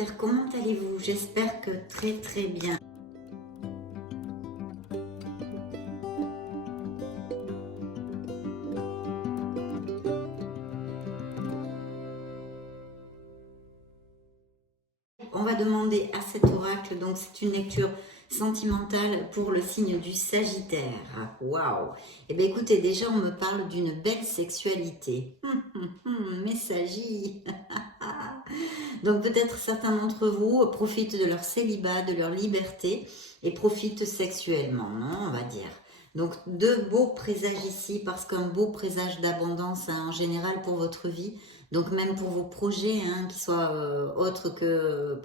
Sagittaire, comment allez-vous? J'espère que très très bien. On va demander à cet oracle, donc c'est une lecture sentimentale pour le signe du Sagittaire. Waouh! Eh bien écoutez, déjà on me parle d'une belle sexualité. Mes Sagis. Donc peut-être certains d'entre vous profitent de leur célibat, de leur liberté et profitent sexuellement, non, on va dire. Donc de beaux présages ici, parce qu'un beau présage d'abondance en général pour votre vie, donc même pour vos projets, qui soient autres que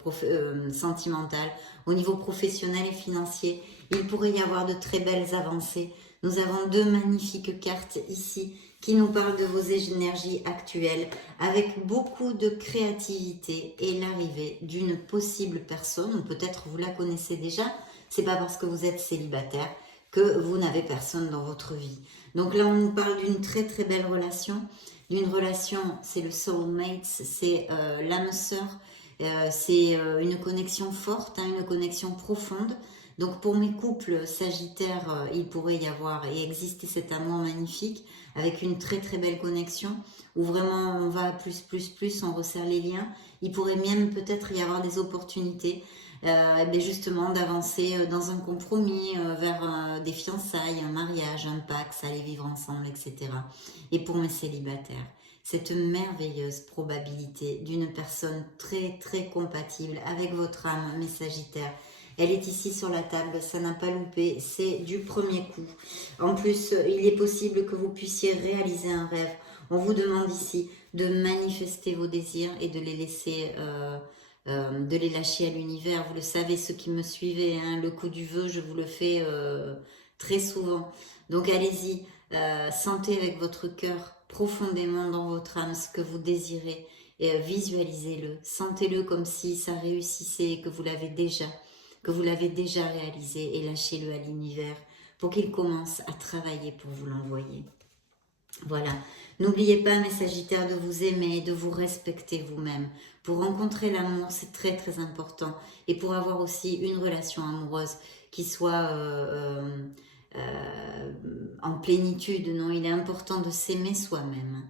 sentimental, au niveau professionnel et financier, il pourrait y avoir de très belles avancées. Nous avons deux magnifiques cartes ici qui nous parlent de vos énergies actuelles avec beaucoup de créativité et l'arrivée d'une possible personne, ou peut-être vous la connaissez déjà, c'est pas parce que vous êtes célibataire que vous n'avez personne dans votre vie. Donc là, on nous parle d'une très très belle relation, c'est le soulmate, c'est l'âme sœur, c'est une connexion forte, une connexion profonde. Donc pour mes couples sagittaires, il pourrait y avoir et exister cet amour magnifique avec une très très belle connexion où vraiment on va plus, on resserre les liens. Il pourrait même peut-être y avoir des opportunités justement d'avancer dans un compromis vers des fiançailles, un mariage, un pax, aller vivre ensemble, etc. Et pour mes célibataires, cette merveilleuse probabilité d'une personne très très compatible avec votre âme, mes Sagittaires. Elle est ici sur la table, ça n'a pas loupé, c'est du premier coup. En plus, il est possible que vous puissiez réaliser un rêve. On vous demande ici de manifester vos désirs et de les laisser, de les lâcher à l'univers. Vous le savez, ceux qui me suivez, le coup du vœu, je vous le fais très souvent. Donc allez-y, sentez avec votre cœur profondément dans votre âme ce que vous désirez et visualisez-le. Sentez-le comme si ça réussissait, que vous l'avez déjà réalisé, et lâchez-le à l'univers pour qu'il commence à travailler pour vous l'envoyer. Voilà. N'oubliez pas, mes Sagittaires, de vous aimer, de vous respecter vous-même. Pour rencontrer l'amour, c'est très très important. Et pour avoir aussi une relation amoureuse qui soit en plénitude, non, il est important de s'aimer soi-même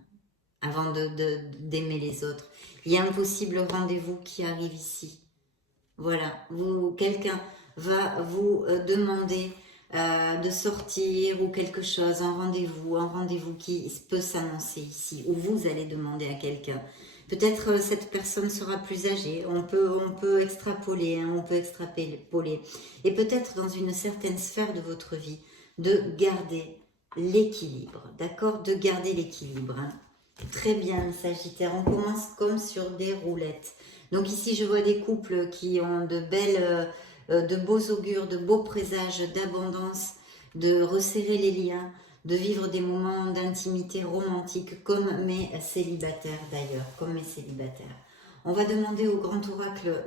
avant d'aimer les autres. Il y a un possible rendez-vous qui arrive ici. Voilà, quelqu'un va vous demander de sortir ou quelque chose, un rendez-vous qui peut s'annoncer ici, ou vous allez demander à quelqu'un. Peut-être cette personne sera plus âgée, on peut extrapoler, on peut extrapoler. Et peut-être dans une certaine sphère de votre vie, de garder l'équilibre, d'accord? De garder l'équilibre. Très bien, Sagittaire, on commence comme sur des roulettes. Donc ici, je vois des couples qui ont de beaux augures, de beaux présages d'abondance, de resserrer les liens, de vivre des moments d'intimité romantique comme mes célibataires d'ailleurs, comme mes célibataires. On va demander au grand oracle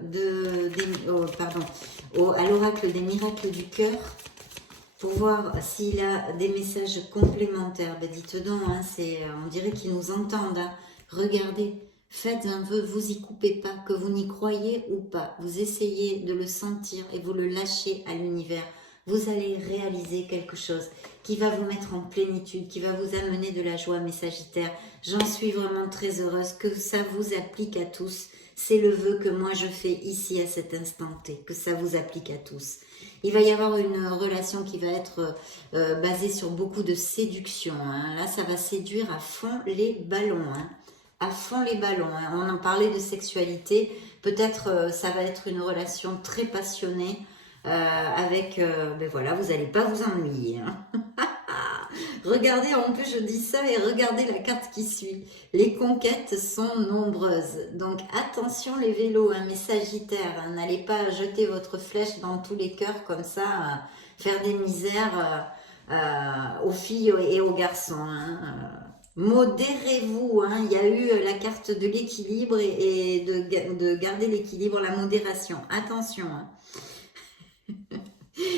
à l'oracle des miracles du cœur pour voir s'il a des messages complémentaires. Ben dites donc, on dirait qu'ils nous entendent. Regardez. Faites un vœu, vous y coupez pas, que vous n'y croyez ou pas. Vous essayez de le sentir et vous le lâchez à l'univers. Vous allez réaliser quelque chose qui va vous mettre en plénitude, qui va vous amener de la joie, mes Sagittaires. J'en suis vraiment très heureuse que ça vous applique à tous. C'est le vœu que moi je fais ici à cet instant T, que ça vous applique à tous. Il va y avoir une relation qui va être basée sur beaucoup de séduction. Là, ça va séduire à fond les ballons. À fond les ballons. On en parlait de sexualité. Peut-être ça va être une relation très passionnée avec... voilà, vous n'allez pas vous ennuyer. Regardez, en plus je dis ça et regardez la carte qui suit. Les conquêtes sont nombreuses. Donc attention les vélos, mes Sagittaires. N'allez pas jeter votre flèche dans tous les cœurs comme ça, faire des misères aux filles et aux garçons. Modérez-vous, il y a eu la carte de l'équilibre et de garder l'équilibre, la modération. Attention.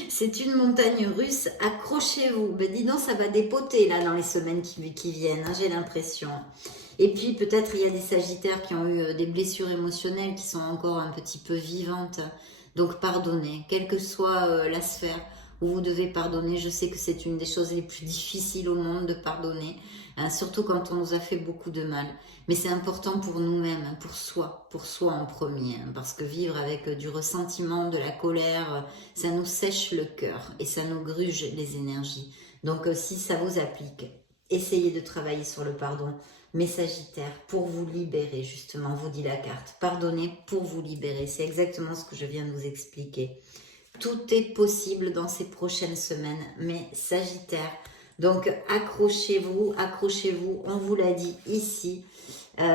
C'est une montagne russe, accrochez-vous. Ben dis donc, ça va dépoter là dans les semaines qui viennent, hein, j'ai l'impression. Et puis peut-être il y a des sagittaires qui ont eu des blessures émotionnelles qui sont encore un petit peu vivantes. Donc pardonnez, quelle que soit la sphère où vous devez pardonner. Je sais que c'est une des choses les plus difficiles au monde de pardonner, hein, surtout quand on nous a fait beaucoup de mal. Mais c'est important pour nous-mêmes, hein, pour soi en premier, hein, parce que vivre avec du ressentiment, de la colère, ça nous sèche le cœur et ça nous gruge les énergies. Donc si ça vous applique, essayez de travailler sur le pardon. Mes Sagittaires, pour vous libérer, justement, vous dit la carte. Pardonnez pour vous libérer. C'est exactement ce que je viens de vous expliquer. Tout est possible dans ces prochaines semaines, mes Sagittaires. Donc, accrochez-vous, accrochez-vous. On vous l'a dit ici.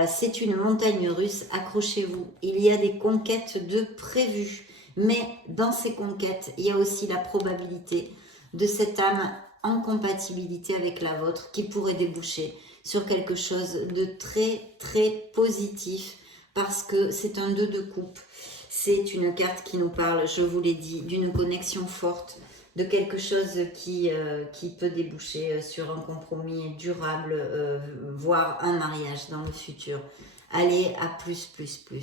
C'est une montagne russe. Accrochez-vous. Il y a des conquêtes de prévues. Mais dans ces conquêtes, il y a aussi la probabilité de cette âme en compatibilité avec la vôtre qui pourrait déboucher sur quelque chose de très très positif parce que c'est un 2 de coupe. C'est une carte qui nous parle, je vous l'ai dit, d'une connexion forte, de quelque chose qui peut déboucher sur un compromis durable, voire un mariage dans le futur. Allez à plus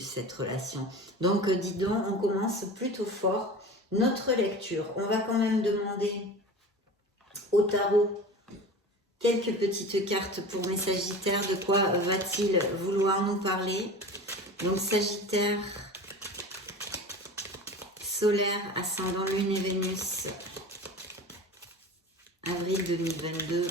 cette relation. Donc dis donc, on commence plutôt fort notre lecture. On va quand même demander au tarot quelques petites cartes pour mes Sagittaires. De quoi va-t-il vouloir nous parler? Donc Sagittaire, solaire, ascendant Lune et Vénus, avril 2022.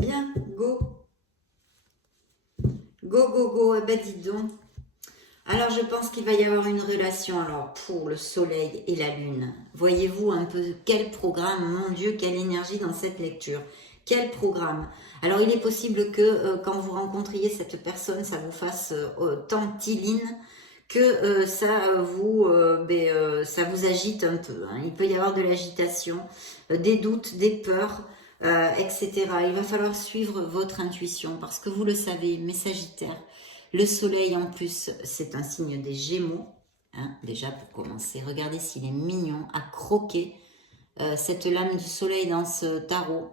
Bien, go. Go, go, go. Eh ben, dis donc. Alors, je pense qu'il va y avoir une relation, alors, pour le soleil et la lune. Voyez-vous un peu quel programme, mon Dieu, quelle énergie dans cette lecture. Quel programme. Alors, il est possible que quand vous rencontriez cette personne, ça vous fasse tant tiline que ça vous agite un peu. Hein. Il peut y avoir de l'agitation, des doutes, des peurs, etc. Il va falloir suivre votre intuition parce que vous le savez, mes Sagittaires, le soleil en plus, c'est un signe des Gémeaux. Hein, déjà pour commencer, regardez s'il est mignon à croquer. Cette lame du soleil dans ce tarot,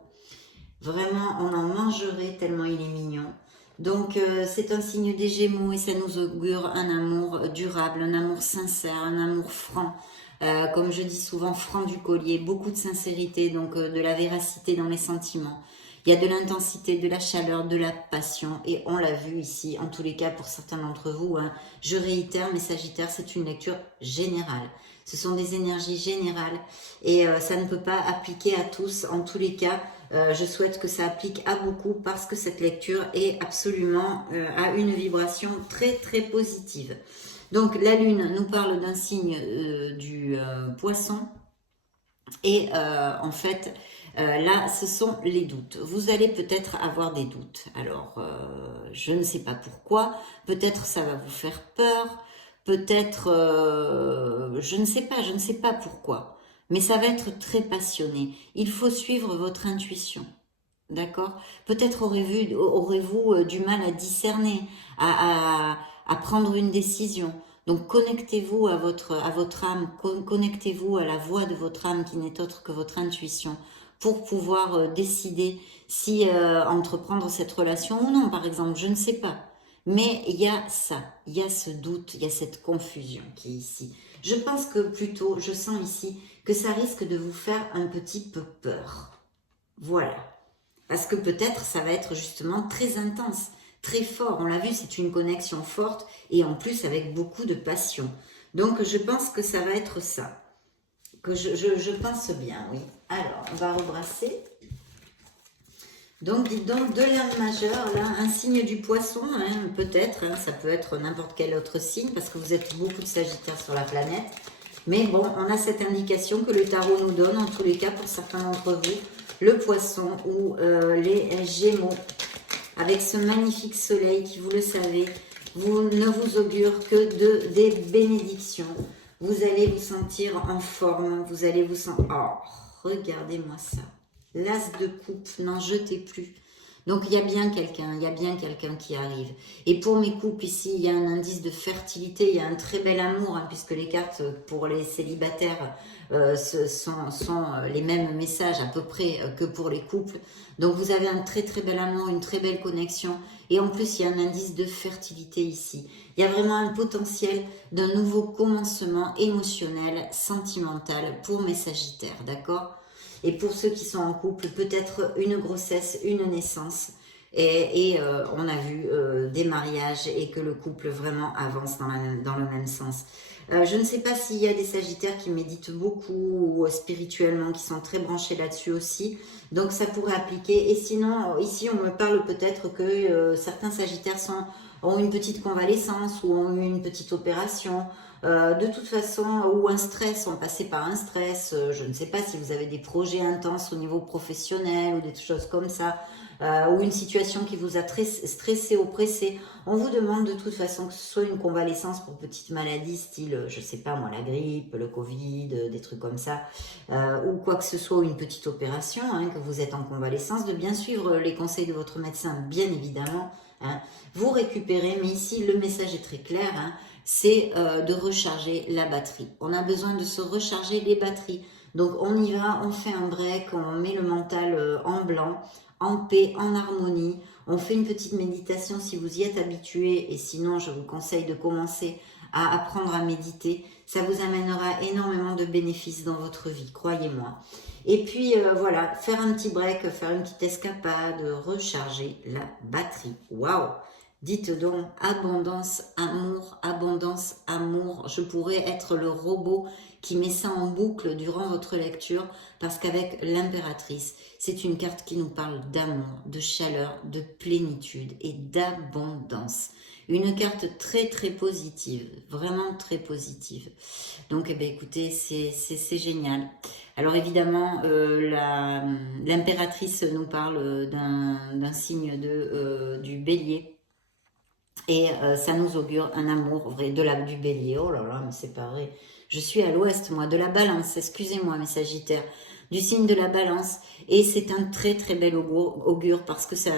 vraiment on en mangerait tellement il est mignon. Donc c'est un signe des Gémeaux et ça nous augure un amour durable, un amour sincère, un amour franc. Comme je dis souvent, franc du collier, beaucoup de sincérité, donc de la véracité dans les sentiments. Il y a de l'intensité, de la chaleur, de la passion et on l'a vu ici, en tous les cas pour certains d'entre vous. Hein, je réitère, mes Sagittaires, c'est une lecture générale. Ce sont des énergies générales et ça ne peut pas appliquer à tous. En tous les cas, je souhaite que ça applique à beaucoup parce que cette lecture est absolument à une vibration très très positive. Donc la lune nous parle d'un signe du poisson et en fait là ce sont les doutes. Vous allez peut-être avoir des doutes. Alors je ne sais pas pourquoi, peut-être ça va vous faire peur, peut-être je ne sais pas pourquoi. Mais ça va être très passionné. Il faut suivre votre intuition. D'accord? Peut-être aurez-vous du mal à discerner, à prendre une décision. Donc connectez-vous à votre âme, connectez-vous à la voix de votre âme qui n'est autre que votre intuition pour pouvoir décider si entreprendre cette relation ou non, par exemple, je ne sais pas. Mais il y a ça, il y a ce doute, il y a cette confusion qui est ici. Je pense que plutôt, je sens ici que ça risque de vous faire un petit peu peur. Voilà. Parce que peut-être ça va être justement très intense, très fort. On l'a vu, c'est une connexion forte et en plus avec beaucoup de passion. Donc je pense que ça va être ça. Que je pense bien, oui. Alors, on va rebrasser. Donc, dites donc, deux lames majeures, là, un signe du poisson, hein, peut-être, hein, ça peut être n'importe quel autre signe, parce que vous êtes beaucoup de Sagittaires sur la planète. Mais bon, on a cette indication que le tarot nous donne, en tous les cas, pour certains d'entre vous, le poisson ou les Gémeaux, avec ce magnifique soleil qui, vous le savez, ne vous augure que des bénédictions. Vous allez vous sentir en forme, vous allez vous sentir... Oh, regardez-moi ça. L'as de coupe, n'en jetez plus. Donc il y a bien quelqu'un qui arrive. Et pour mes couples ici, il y a un indice de fertilité, il y a un très bel amour, hein, puisque les cartes pour les célibataires sont les mêmes messages à peu près que pour les couples. Donc vous avez un très très bel amour, une très belle connexion. Et en plus, il y a un indice de fertilité ici. Il y a vraiment un potentiel d'un nouveau commencement émotionnel, sentimental pour mes sagittaires, d'accord ? Et pour ceux qui sont en couple, peut-être une grossesse, une naissance. Et on a vu des mariages et que le couple vraiment avance dans le même sens. Je ne sais pas s'il y a des sagittaires qui méditent beaucoup spirituellement, qui sont très branchés là-dessus aussi. Donc ça pourrait appliquer. Et sinon, ici on me parle peut-être que certains sagittaires ont une petite convalescence ou ont eu une petite opération. De toute façon, ou un stress, on passait par un stress, je ne sais pas si vous avez des projets intenses au niveau professionnel ou des choses comme ça, ou une situation qui vous a très stressé, oppressé. On vous demande de toute façon que ce soit une convalescence pour petites maladies, style, je sais pas moi, la grippe, le Covid, des trucs comme ça, ou quoi que ce soit, ou une petite opération, hein, que vous êtes en convalescence, de bien suivre les conseils de votre médecin, bien évidemment. Hein. Vous récupérez, mais ici, le message est très clair, hein, c'est de recharger la batterie. On a besoin de se recharger les batteries. Donc on y va, on fait un break, on met le mental en blanc, en paix, en harmonie. On fait une petite méditation si vous y êtes habitué, et sinon je vous conseille de commencer à apprendre à méditer. Ça vous amènera énormément de bénéfices dans votre vie, croyez-moi. Et puis voilà, faire un petit break, faire une petite escapade, recharger la batterie. Waouh! Dites donc, abondance, amour. Je pourrais être le robot qui met ça en boucle durant votre lecture, parce qu'avec l'impératrice, c'est une carte qui nous parle d'amour, de chaleur, de plénitude et d'abondance. Une carte très très positive, vraiment très positive. Donc eh bien, écoutez, c'est génial. Alors évidemment, l'impératrice nous parle d'un signe du bélier. Et ça nous augure un amour vrai du bélier. Oh là là, mais c'est pas vrai. Je suis à l'ouest, moi, de la balance. Excusez-moi, mes sagittaires. Du signe de la balance. Et c'est un très très bel augure parce que ça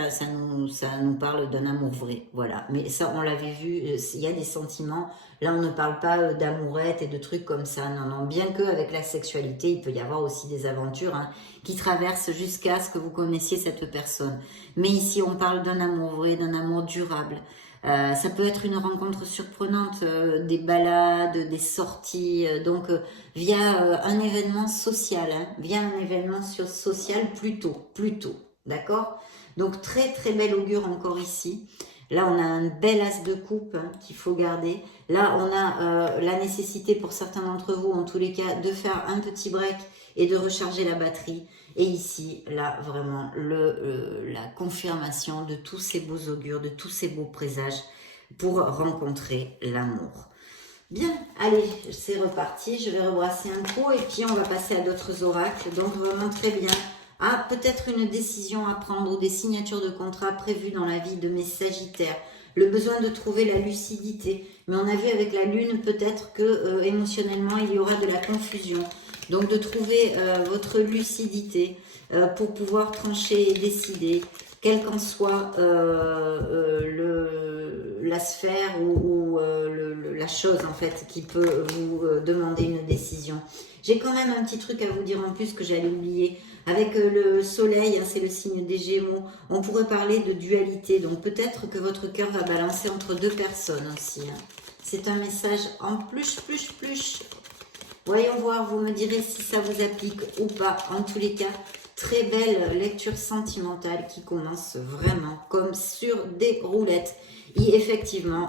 nous parle d'un amour vrai. Voilà. Mais ça, on l'avait vu, il y a des sentiments. Là, on ne parle pas d'amourette et de trucs comme ça. Non, non. Bien qu'avec la sexualité, il peut y avoir aussi des aventures hein, qui traversent jusqu'à ce que vous connaissiez cette personne. Mais ici, on parle d'un amour vrai, d'un amour durable. Ça peut être une rencontre surprenante, des balades, des sorties, donc via un événement social, hein, via un événement social plutôt, d'accord? Donc très très bel augure encore ici. Là on a un bel as de coupe hein, qu'il faut garder. Là on a la nécessité pour certains d'entre vous, en tous les cas, de faire un petit break et de recharger la batterie. Et ici, là, vraiment, la confirmation de tous ces beaux augures, de tous ces beaux présages pour rencontrer l'amour. Bien, allez, c'est reparti. Je vais rebrasser un coup et puis on va passer à d'autres oracles. Donc, vraiment très bien. Ah, peut-être une décision à prendre ou des signatures de contrat prévues dans la vie de mes sagittaires. Le besoin de trouver la lucidité. Mais on a vu avec la lune peut-être que émotionnellement, il y aura de la confusion. Donc de trouver votre lucidité pour pouvoir trancher et décider, quelle qu'en soit la sphère ou la chose en fait qui peut vous demander une décision. J'ai quand même un petit truc à vous dire en plus que j'allais oublier. Avec le soleil, hein, c'est le signe des Gémeaux, on pourrait parler de dualité. Donc peut-être que votre cœur va balancer entre deux personnes aussi. Hein. C'est un message en plus. Voyons voir, vous me direz si ça vous applique ou pas. En tous les cas, très belle lecture sentimentale qui commence vraiment comme sur des roulettes. Et effectivement,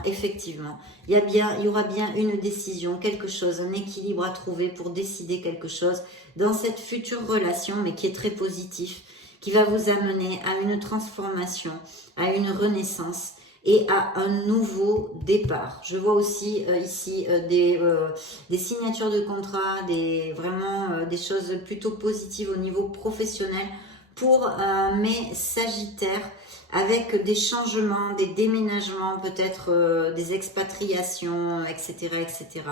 il y aura bien une décision, quelque chose, un équilibre à trouver pour décider quelque chose dans cette future relation, mais qui est très positif, qui va vous amener à une transformation, à une renaissance et à un nouveau départ. Je vois aussi ici des signatures de contrat, vraiment des choses plutôt positives au niveau professionnel pour mes Sagittaires, avec des changements, des déménagements, peut-être des expatriations, etc., etc.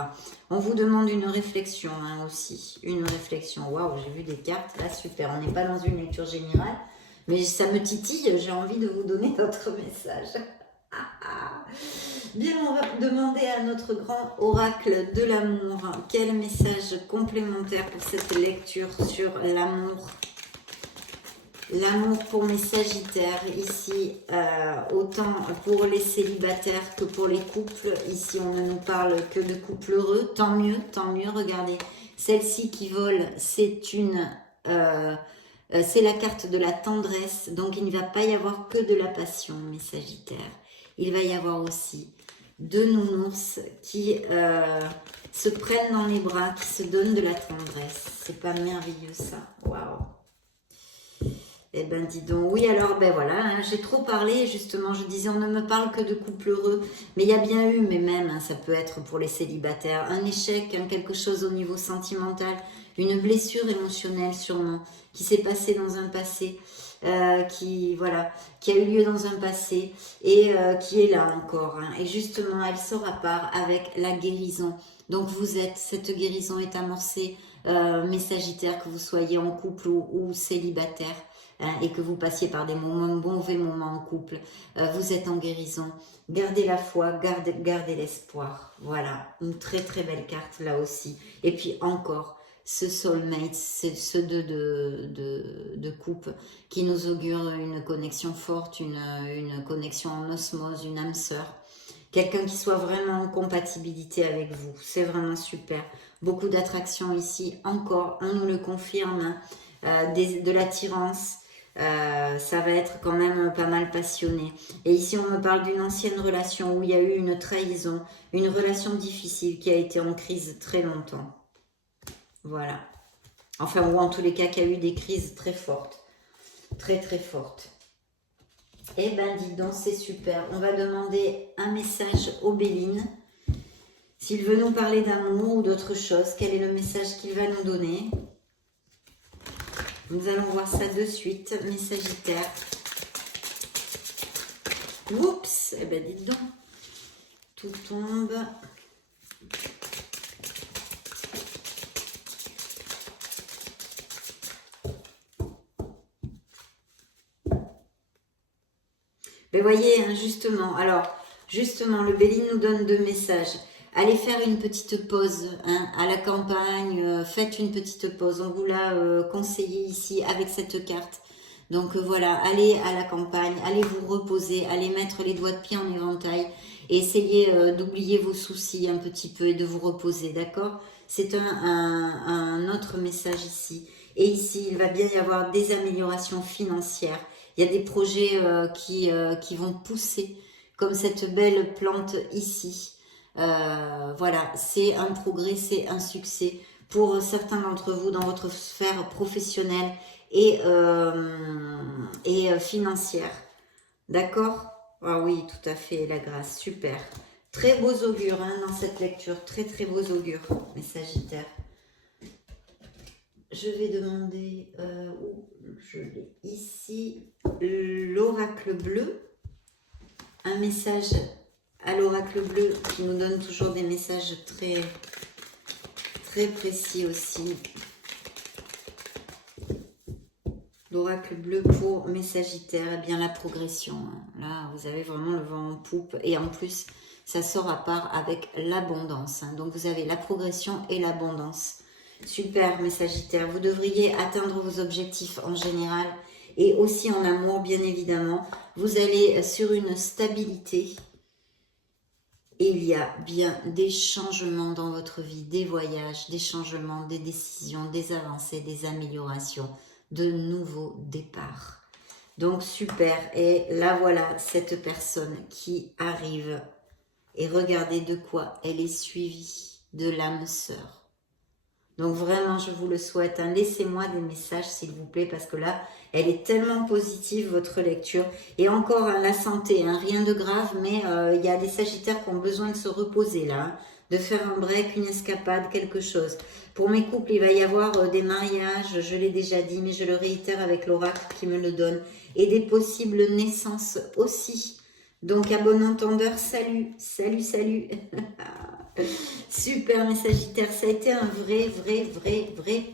On vous demande une réflexion hein, aussi, une réflexion. Waouh, j'ai vu des cartes, là, super. On n'est pas dans une lecture générale, mais ça me titille, j'ai envie de vous donner notre message. Bien, on va demander à notre grand oracle de l'amour quel message complémentaire pour cette lecture sur l'amour. L'amour pour mes Sagittaires, ici, autant pour les célibataires que pour les couples. Ici, on ne nous parle que de couples heureux. Tant mieux, regardez. Celle-ci qui vole, c'est la carte de la tendresse. Donc, il ne va pas y avoir que de la passion, mes Sagittaires. Il va y avoir aussi deux nounours qui se prennent dans les bras, qui se donnent de la tendresse. C'est pas merveilleux, ça? Waouh! Eh ben dis donc, oui alors ben voilà, hein, j'ai trop parlé justement, je disais on ne me parle que de couple heureux, mais il y a bien eu, mais même, hein, ça peut être pour les célibataires, un échec, hein, quelque chose au niveau sentimental, une blessure émotionnelle sûrement, qui s'est passée dans un passé, qui a eu lieu dans un passé et qui est là encore, hein, et justement elle sort à part avec la guérison, donc cette guérison est amorcée, mes Sagittaires, que vous soyez en couple ou célibataire, et que vous passiez par des mauvais moments en couple, vous êtes en guérison. Gardez la foi, gardez l'espoir. Voilà, une très très belle carte là aussi. Et puis encore, ce soulmate, ce deux de coupe qui nous augure une connexion forte, une connexion en osmose, une âme sœur. Quelqu'un qui soit vraiment en compatibilité avec vous. C'est vraiment super. Beaucoup d'attraction ici. Encore, on nous le confirme, de l'attirance. Ça va être quand même pas mal passionné. Et ici, on me parle d'une ancienne relation où il y a eu une trahison, une relation difficile qui a été en crise très longtemps. Voilà. Enfin, ou en tous les cas, qu'il y a eu des crises très fortes. Très, très fortes. Eh ben, dis donc, c'est super. On va demander un message au Béline. S'il veut nous parler d'amour ou d'autre chose, quel est le message qu'il va nous donner? Nous allons voir ça de suite, mes Sagittaires. Oups, eh ben dites donc, tout tombe. Ben voyez, hein, justement, alors, justement, le Béline nous donne deux messages. Allez faire une petite pause hein, à la campagne, faites une petite pause. On vous l'a conseillé ici avec cette carte. Donc voilà, allez à la campagne, allez vous reposer, allez mettre les doigts de pied en éventail et essayez d'oublier vos soucis un petit peu et de vous reposer, d'accord? C'est un autre message ici. Et ici, il va bien y avoir des améliorations financières. Il y a des projets qui vont pousser, comme cette belle plante ici. Voilà, c'est un progrès, c'est un succès pour certains d'entre vous dans votre sphère professionnelle et financière. D'accord? Ah oui, tout à fait, la grâce, super. Très beaux augures hein, dans cette lecture, très très beaux augures, mes Sagittaires. Je vais demander, je l'ai ici, l'oracle bleu, un message à l'oracle bleu qui nous donne toujours des messages très, très précis aussi. L'oracle bleu pour mes Sagittaires, eh bien la progression. Hein. Là, vous avez vraiment le vent en poupe et en plus, ça sort à part avec l'abondance. Hein. Donc, vous avez la progression et l'abondance. Super, mes Sagittaires. Vous devriez atteindre vos objectifs en général et aussi en amour, bien évidemment. Vous allez sur une stabilité. Et il y a bien des changements dans votre vie, des voyages, des changements, des décisions, des avancées, des améliorations, de nouveaux départs. Donc super, et là voilà cette personne qui arrive et regardez de quoi elle est suivie, de l'âme sœur. Donc vraiment je vous le souhaite, hein. Laissez-moi des messages s'il vous plaît parce que là elle est tellement positive votre lecture. Et encore hein, la santé, hein, rien de grave mais il y a des Sagittaires qui ont besoin de se reposer là. Hein. de faire un break, une escapade, quelque chose. Pour mes couples, il va y avoir des mariages, je l'ai déjà dit, mais je le réitère avec l'oracle qui me le donne, et des possibles naissances aussi. Donc à bon entendeur, salut, salut, salut. Super mes Sagittaires, ça a été un vrai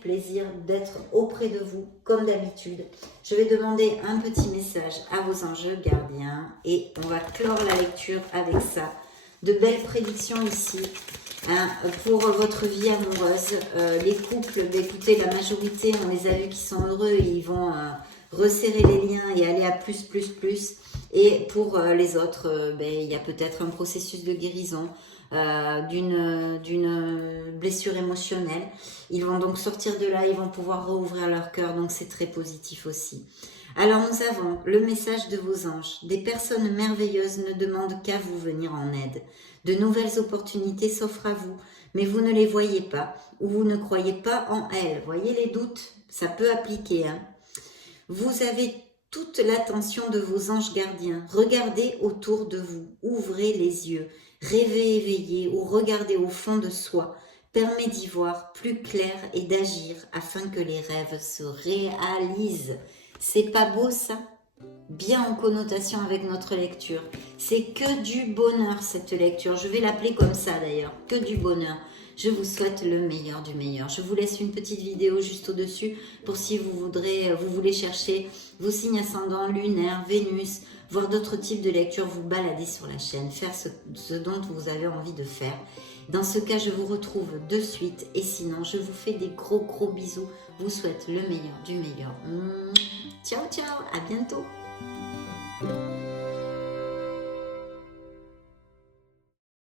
plaisir d'être auprès de vous, comme d'habitude. Je vais demander un petit message à vos anges gardiens et on va clore la lecture avec ça. De belles prédictions ici hein, pour votre vie amoureuse. Les couples, bah, écoutez, la majorité, on les a vus qui sont heureux, ils vont resserrer les liens et aller à plus. Et pour les autres, bah, il y a peut-être un processus de guérison. D'une blessure émotionnelle. Ils vont donc sortir de là, ils vont pouvoir rouvrir leur cœur, donc c'est très positif aussi. Alors nous avons le message de vos anges. Des personnes merveilleuses ne demandent qu'à vous venir en aide. De nouvelles opportunités s'offrent à vous, mais vous ne les voyez pas ou vous ne croyez pas en elles. Voyez les doutes, ça peut appliquer. Hein. Vous avez toute l'attention de vos anges gardiens. Regardez autour de vous, ouvrez les yeux. Rêver éveillé ou regarder au fond de soi permet d'y voir plus clair et d'agir afin que les rêves se réalisent. C'est pas beau ça? Bien en connotation avec notre lecture. C'est que du bonheur cette lecture. Je vais l'appeler comme ça d'ailleurs, que du bonheur. Je vous souhaite le meilleur du meilleur. Je vous laisse une petite vidéo juste au-dessus pour si vous voulez chercher vos signes ascendants, lunaires, Vénus, voir d'autres types de lectures, vous balader sur la chaîne, faire ce dont vous avez envie de faire. Dans ce cas, je vous retrouve de suite et sinon, je vous fais des gros bisous. Vous souhaite le meilleur du meilleur. Ciao, ciao, à bientôt.